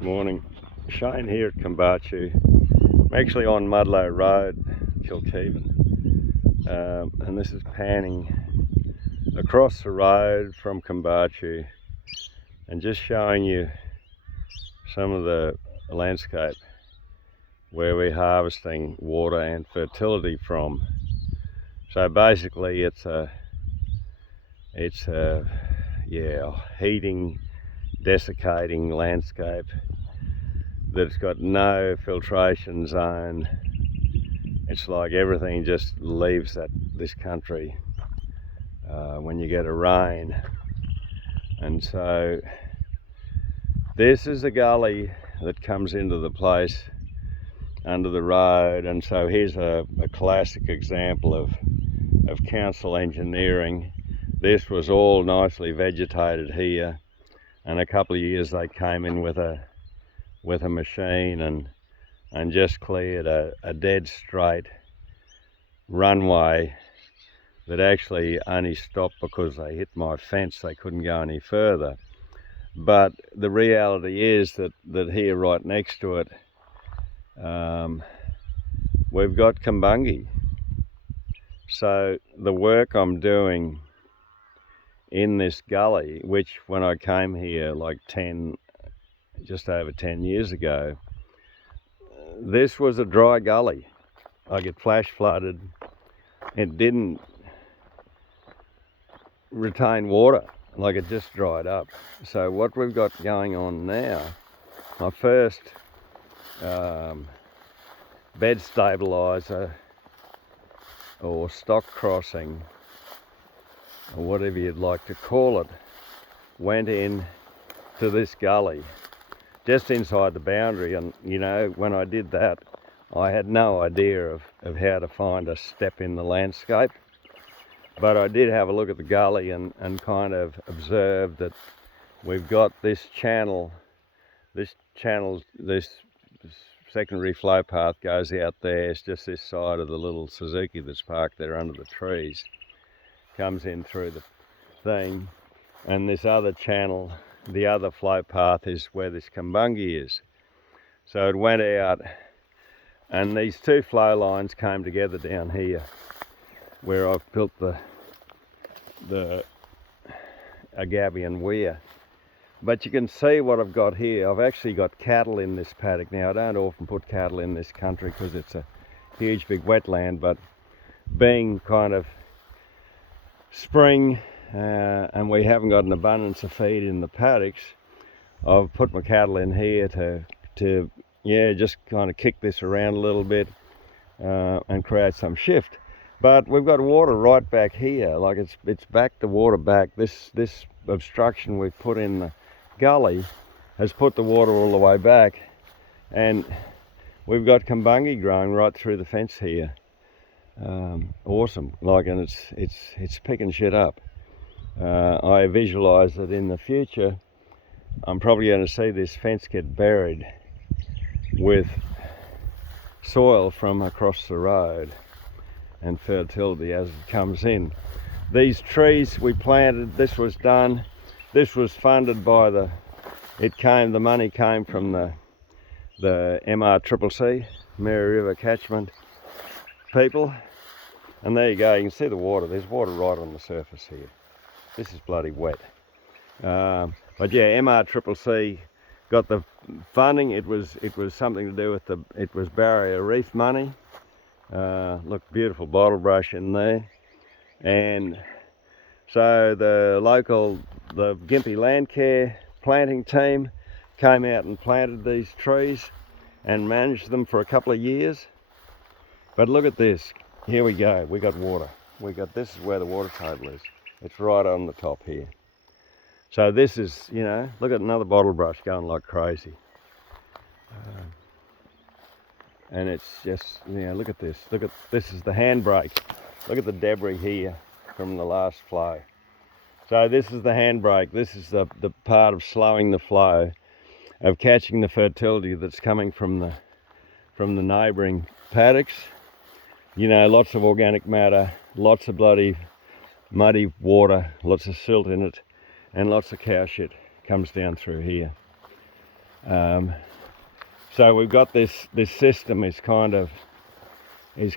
Morning. Shane here at Kimbachu. I'm actually on Mudlow Road, Kilkeven, and this is panning across the road from Kimbachu and just showing you some of the landscape where we're harvesting water and fertility from. So basically it's a heating, desiccating landscape that's got no filtration zone. It's like everything just leaves this country when you get a rain. And so this is a gully that comes into the place under the road, and so here's a classic example of council engineering. This was all nicely vegetated here, and a couple of years they came in with a machine and just cleared a dead straight runway that actually only stopped because they hit my fence. They couldn't go any further. But the reality is that here right next to it, we've got Kimbungi. So the work I'm doing in this gully, which when I came here like just over 10 years ago, this was a dry gully. Like it flash flooded. It didn't retain water, like it just dried up. So what we've got going on now, my first bed stabilizer or stock crossing, or whatever you'd like to call it, went in to this gully just inside the boundary. And you know, when I did that, I had no idea of how to find a step in the landscape, but I did have a look at the gully and kind of observed that we've got this secondary flow path goes out there. It's just this side of the little Suzuki that's parked there under the trees, comes in through the thing, and this other channel, the other flow path, is where this Kimbungi is. So it went out, and these two flow lines came together down here where I've built a Gabion weir. But you can see what I've got here. I've actually got cattle in this paddock. Now, I don't often put cattle in this country because it's a huge big wetland, but being kind of spring and we haven't got an abundance of feed in the paddocks, I've put my cattle in here to just kind of kick this around a little bit and create some shift. But we've got water right back here, like it's backed the water back. This obstruction we've put in the gully has put the water all the way back, and we've got Kimbungi growing right through the fence here. Awesome, and it's picking shit up. I visualize that in the future I'm probably going to see this fence get buried with soil from across the road and fertility as it comes in. These trees we planted, this was funded by the money came from the MRCCC, Mary River Catchment people. And there you go, you can see the water. There's water right on the surface here. This is bloody wet. But yeah, MRCCC got the funding. It was something to do with it was barrier reef money. Look, beautiful bottle brush in there. And so the Gympie Land Care planting team came out and planted these trees and managed them for a couple of years. But look at this. Here we go. We got water. This is where the water table is. It's right on the top here. So this is, look at another bottle brush going like crazy. And it's just, look at this. This is the handbrake. Look at the debris here from the last flow. So this is the handbrake. This is the part of slowing the flow, of catching the fertility that's coming from the neighbouring paddocks. Lots of organic matter, lots of bloody muddy water, lots of silt in it, and lots of cow shit comes down through here. So we've got this system is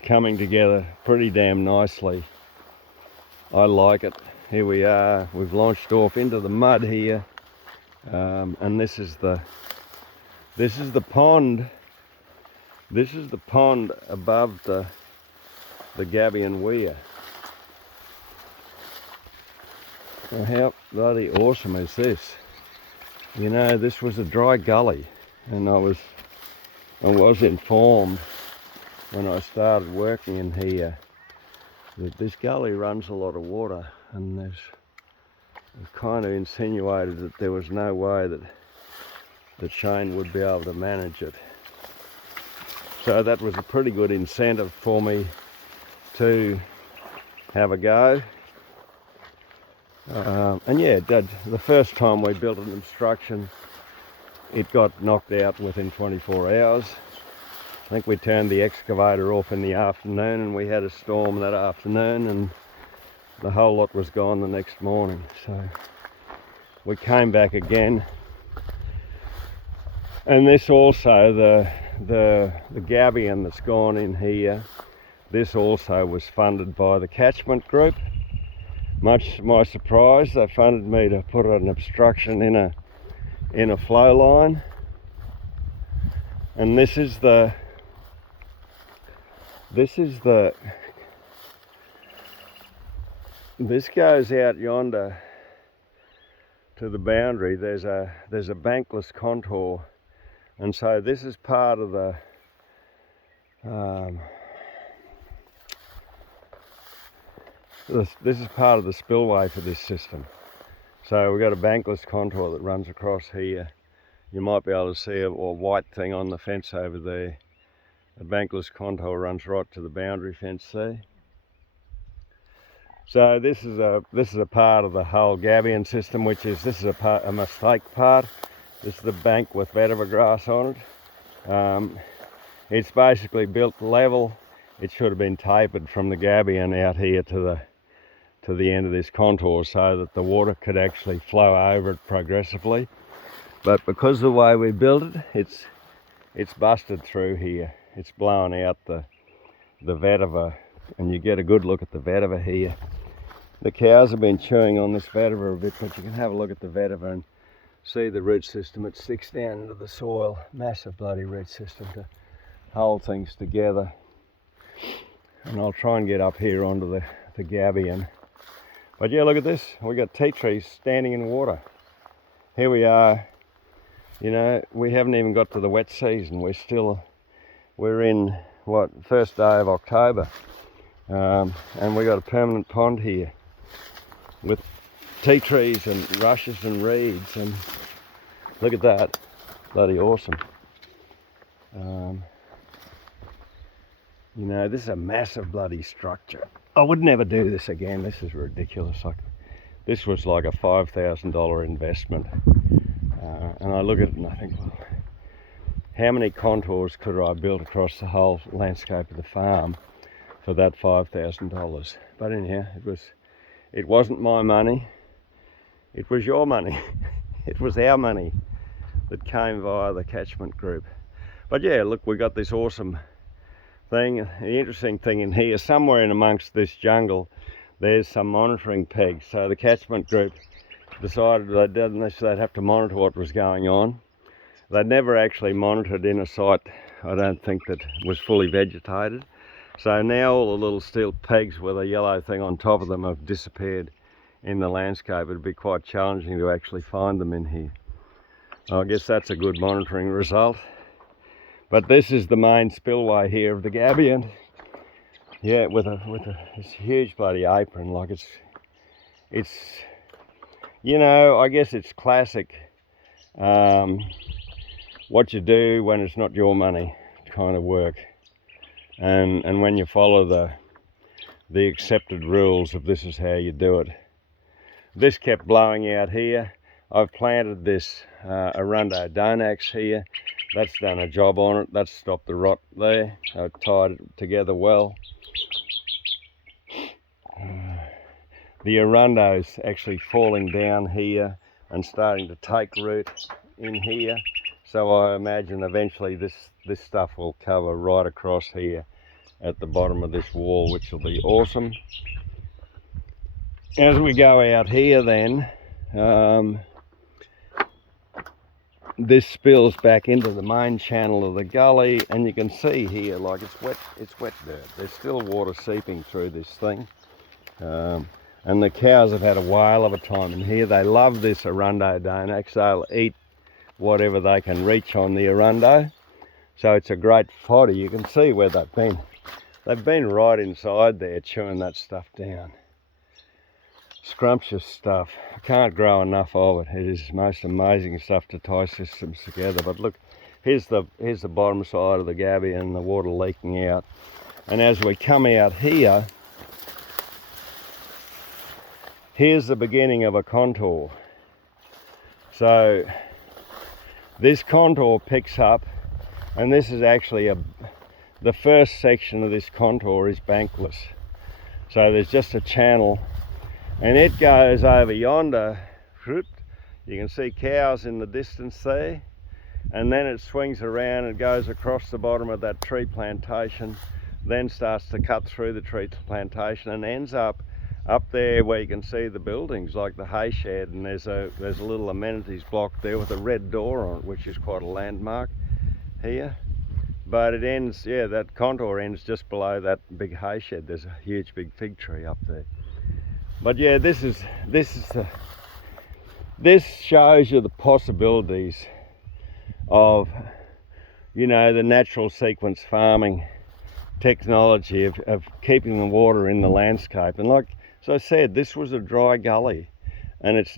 coming together pretty damn nicely. I like it. Here we are, we've launched off into the mud here, and this is the pond. This is the pond above the Gabion weir. Well, how bloody awesome is this? You know, this was a dry gully, and I was informed when I started working in here that this gully runs a lot of water, and it kind of insinuated that there was no way that Shane would be able to manage it. So that was a pretty good incentive for me to have a go. And yeah, the first time we built an obstruction, it got knocked out within 24 hours. I think we turned the excavator off in the afternoon, and we had a storm that afternoon, and the whole lot was gone the next morning. So we came back again, and this also, the Gabion that's gone in here, this also was funded by the catchment group. Much to my surprise, they funded me to put an obstruction in a flow line, and this goes out yonder to the boundary. There's a bankless contour, and so this is part of the this is part of the spillway for this system. So we've got a bankless contour that runs across here. You might be able to see a white thing on the fence over there. The bankless contour runs right to the boundary fence there. So this is a part of the whole Gabion system, which is a mistake part. This is the bank with vetiver grass on it. It's basically built level. It should have been tapered from the Gabion out here to the end of this contour so that the water could actually flow over it progressively. But because of the way we built it, it's busted through here. It's blowing out the vetiver, and you get a good look at the vetiver here. The cows have been chewing on this vetiver a bit, but you can have a look at the vetiver and see the root system. It sticks down into the soil. Massive bloody root system to hold things together. And I'll try and get up here onto the Gabion. But yeah, look at this. We got tea trees standing in water. Here we are. You know, we haven't even got to the wet season. We're in first day of October, and we got a permanent pond here with tea trees and rushes and reeds, and look at that, bloody awesome. You know, this is a massive bloody structure. I would never do this again. This is ridiculous. This was like a $5,000 investment. And I look at it and I think, well, how many contours could I have built across the whole landscape of the farm for that $5,000? But anyhow, it wasn't my money. It was your money. It was our money that came via the catchment group. But yeah, look, we got this awesome thing. The interesting thing in here, somewhere in amongst this jungle, there's some monitoring pegs. So the catchment group decided they'd have to monitor what was going on. They'd never actually monitored in a site, I don't think, that was fully vegetated. So now all the little steel pegs with a yellow thing on top of them have disappeared in the landscape. It'd be quite challenging to actually find them in here. I guess that's a good monitoring result. But this is the main spillway here of the Gabion. Yeah, with this huge bloody apron. Like it's you know, I guess it's classic what you do when it's not your money kind of work, and when you follow the accepted rules of this is how you do it. This kept blowing out here. I've planted this Arundo Donax here. That's done a job on it. That's stopped the rot there. I've tied it together well. The Arundo's actually falling down here and starting to take root in here. So I imagine eventually this stuff will cover right across here at the bottom of this wall, which will be awesome. As we go out here then, this spills back into the main channel of the gully, and you can see here, like it's wet dirt. There's still water seeping through this thing. And the cows have had a whale of a time in here. They love this arundo donax. They'll eat whatever they can reach on the arundo. So it's a great fodder. You can see where they've been. They've been right inside there chewing that stuff down. Scrumptious stuff. I can't grow enough of it. It is most amazing stuff to tie systems together. But look, here's the bottom side of the Gabion, the water leaking out. And as we come out here, here's the beginning of a contour. So this contour picks up, and this is actually the first section of this contour is bankless. So there's just a channel, and it goes over yonder. You can see cows in the distance there, and then it swings around and goes across the bottom of that tree plantation, then starts to cut through the tree plantation and ends up there where you can see the buildings like the hay shed, and there's a little amenities block there with a red door on it, which is quite a landmark here. But it ends, yeah, that contour ends just below that big hay shed. There's a huge big fig tree up there. But yeah, this shows you the possibilities of, you know, the natural sequence farming technology of keeping the water in the landscape. And like, as I said, this was a dry gully, and it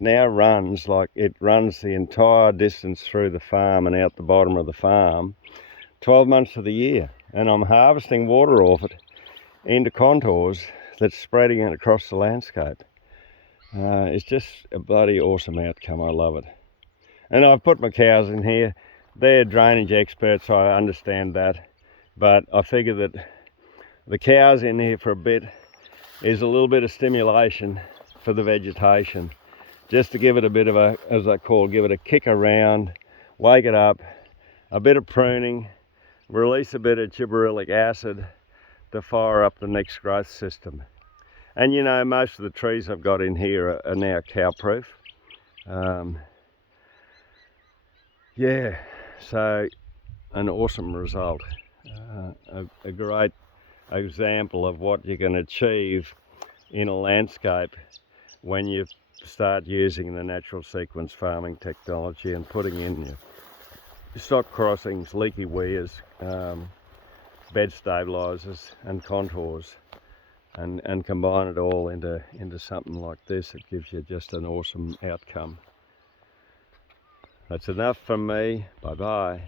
now runs the entire distance through the farm and out the bottom of the farm 12 months of the year, and I'm harvesting water off it into contours that's spreading it across the landscape. It's just a bloody awesome outcome. I love it. And I've put my cows in here. They're drainage experts, so I understand that, but I figure that the cows in here for a bit is a little bit of stimulation for the vegetation, just to give it a bit of a, as I call, give it a kick around, wake it up, a bit of pruning, release a bit of gibberellic acid to fire up the next growth system. And you know, most of the trees I've got in here are now cow-proof. Yeah, so an awesome result. A great example of what you can achieve in a landscape when you start using the natural sequence farming technology and putting in your stock crossings, leaky weirs, bed stabilizers and contours, and combine it all into something like this. It gives you just an awesome outcome. That's enough from me. Bye bye.